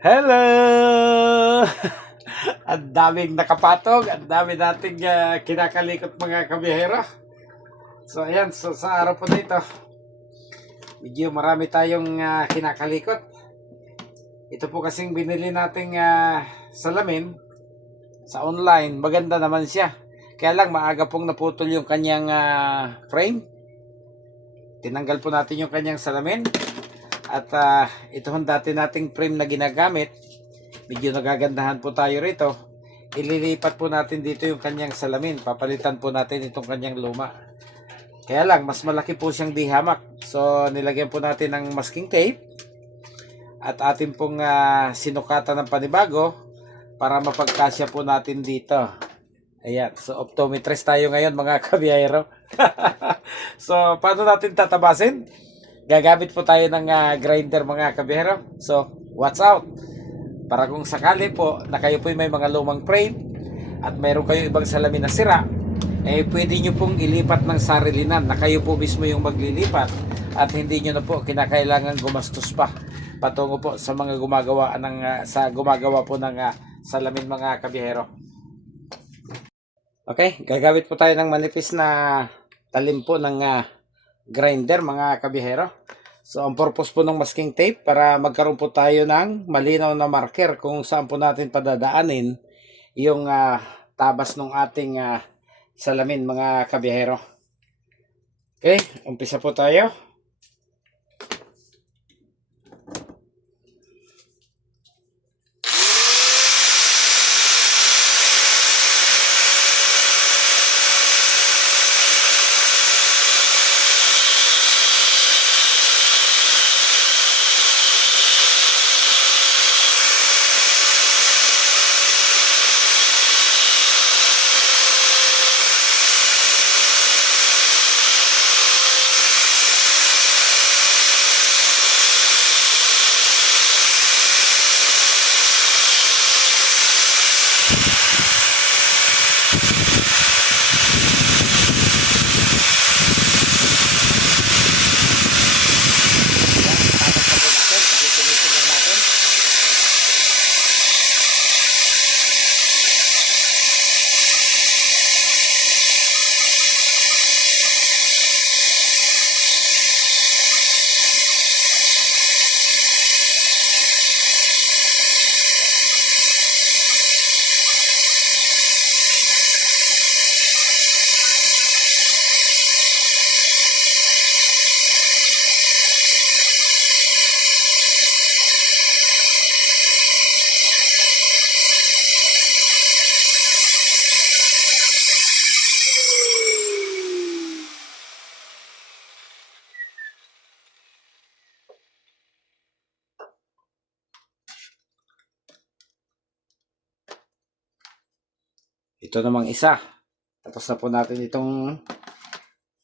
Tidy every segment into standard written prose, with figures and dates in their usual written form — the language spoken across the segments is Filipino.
Hello! Ang daming nakapatog, ang dami nating kinakalikot mga kabiyahero. So ayan, so, sa araw po dito, medyo marami tayong kinakalikot. Ito po kasing binili nating salamin sa online, maganda naman siya. Kaya lang maaga pong naputol yung kanyang frame. Tinanggal po natin yung kanyang salamin. At ito hong dati nating frame na ginagamit. Medyo nagagandahan po tayo rito. Ililipat po natin dito yung kanyang salamin. Papalitan po natin itong kanyang luma. Kaya lang, mas malaki po siyang dihamak. So, nilagyan po natin ng masking tape. At atin pong sinukatan ng panibago para mapagkasya po natin dito. Ayan. So, optometrist tayo ngayon mga kabiyahero. So, paano natin tatabasin? Gagamit po tayo ng grinder mga kabiyahero. So, watch out! Para kung sakali po na kayo po may mga lumang frame at mayroon kayo ibang salamin na sira, pwede nyo pong ilipat ng sarilinan na kayo po mismo yung maglilipat at hindi nyo na po kinakailangan gumastos pa patungo po sa mga gumagawa po ng salamin mga kabihero. Okay, gagamit po tayo ng manipis na talim po ng grinder mga kabihero. So, ang purpose po ng masking tape para magkaroon po tayo ng malinaw na marker kung saan po natin padadaanin yung tabas ng ating salamin mga kabiyahero. Okay, umpisa po tayo. Ito namang isa. Tapos na po natin itong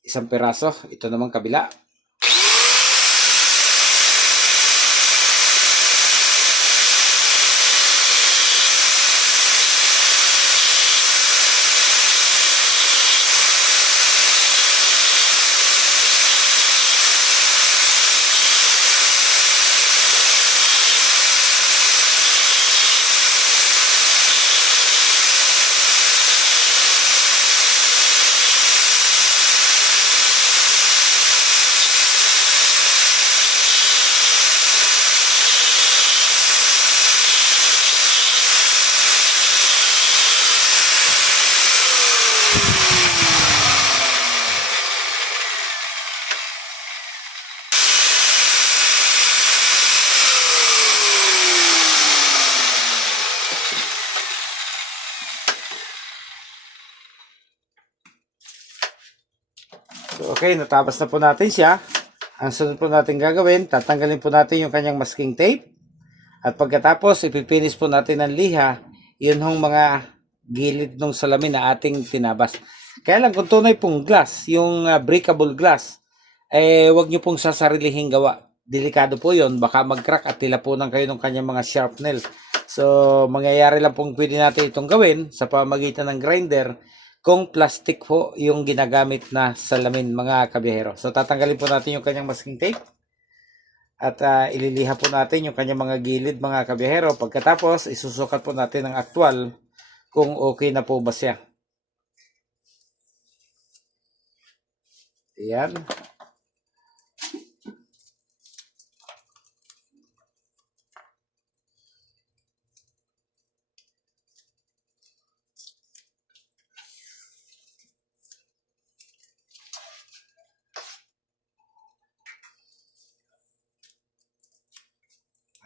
isang piraso. Ito namang kabila. So, okay, natabas na po natin siya. Ang sunod po natin gagawin, tatanggalin po natin yung kanyang masking tape. At pagkatapos, ipipinis po natin ng liha, yun hong mga gilid ng salamin na ating tinabas. Kaya lang kung tunay pong glass, yung breakable glass, wag nyo pong sasarilihin gawa. Delikado po yun, baka mag-crack at tilapunan kayo ng kanyang mga sharp nail. So, mangyayari lang pong pwede natin itong gawin sa pamagitan ng grinder kung plastic po yung ginagamit na salamin mga kabihero. So, tatanggalin po natin yung kanyang masking tape. At ililiha po natin yung kanyang mga gilid mga kabiyahero. Pagkatapos, isusukat po natin ang aktwal kung okay na po ba siya. Ayan.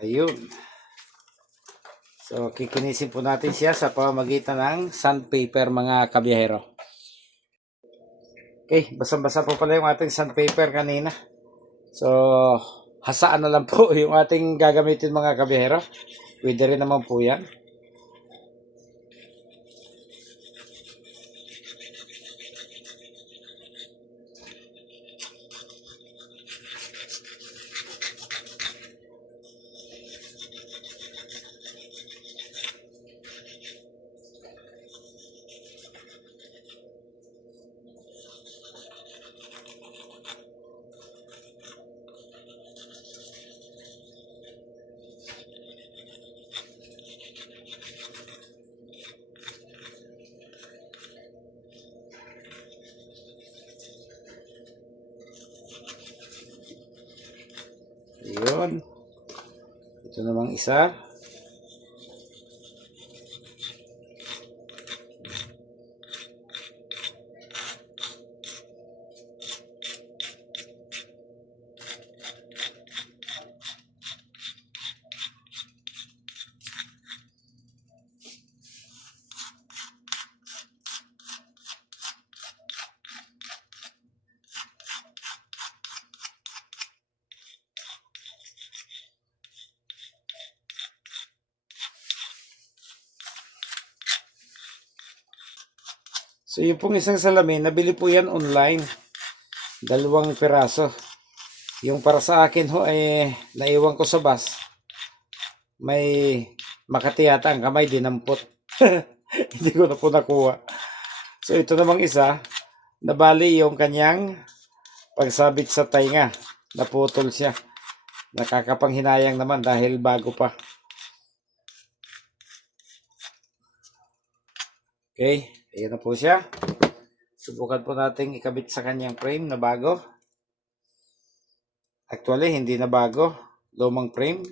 Ayun. So, kikinisin po natin siya sa pamamagitan ng sandpaper mga kabiyahero. Okay, basang-basa po pala yung ating sandpaper kanina. So, hasaan na lang po yung ating gagamitin mga kabiyahero. Pwede rin naman po yan. Yun. Ito namang isa. So yung pong isang salamin, nabili po yan online. 2 piraso. Yung para sa akin ho, naiwan ko sa bus. May Makati yata ang kamay, dinampot. Hindi ko na po nakuha. So ito namang isa, nabali yung kanyang pagsabit sa tainga. Naputol siya. Nakakapanghinayang naman dahil bago pa. Okay, ayan na po siya. Subukan po natin ikabit sa kanyang frame na bago. Actually, hindi na bago. Lumang frame.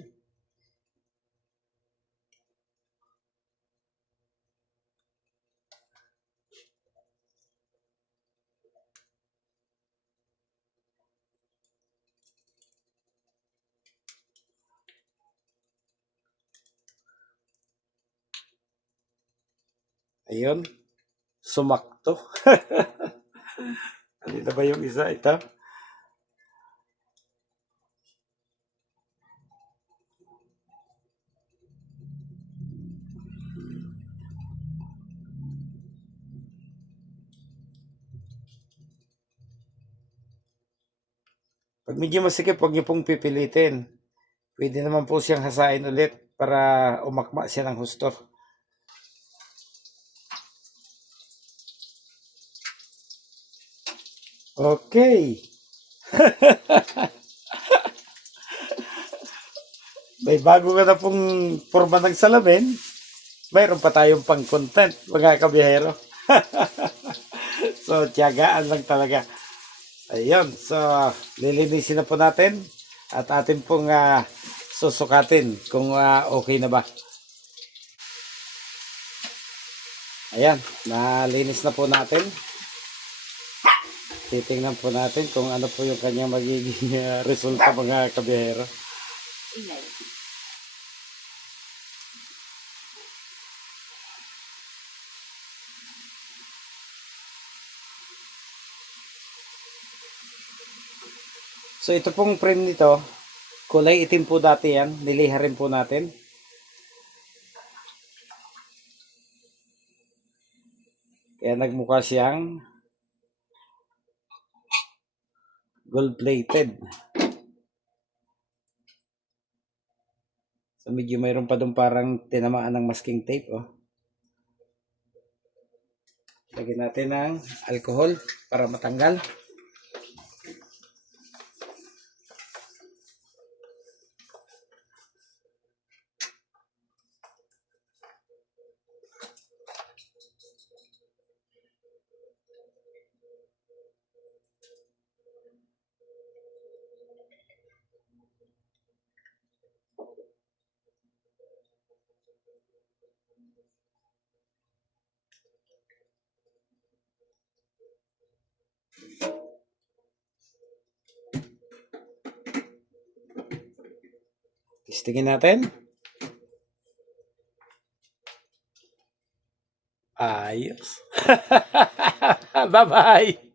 Ayun. Sumakto. Ano na ba yung isa? Ito. Pag medyo masikip, huwag niyo pong pipilitin. Pwede naman po siyang hasain ulit para umakma siya ng husto. Okay. May bago ka na pong forma ng salamin. Mayroon pa tayong pang content, mga kabiyahero. So, tiyagaan lang talaga. Ayun. So, lilinisin na po natin. At atin pong susukatin kung okay na ba. Ayan. Nalinis na po natin. Titingnan po natin kung ano po yung kanyang magiging resulta mga kabiyahero. So ito pong frame nito, kulay itim po dati yan, niliha rin po natin. Kaya nagmukha siyang gold plated. So medyo mayroon pa doon parang tinamaan ng masking tape. Oh. Lagyan natin ng alcohol para matanggal. Testingin natin. Ayos. Bye-bye.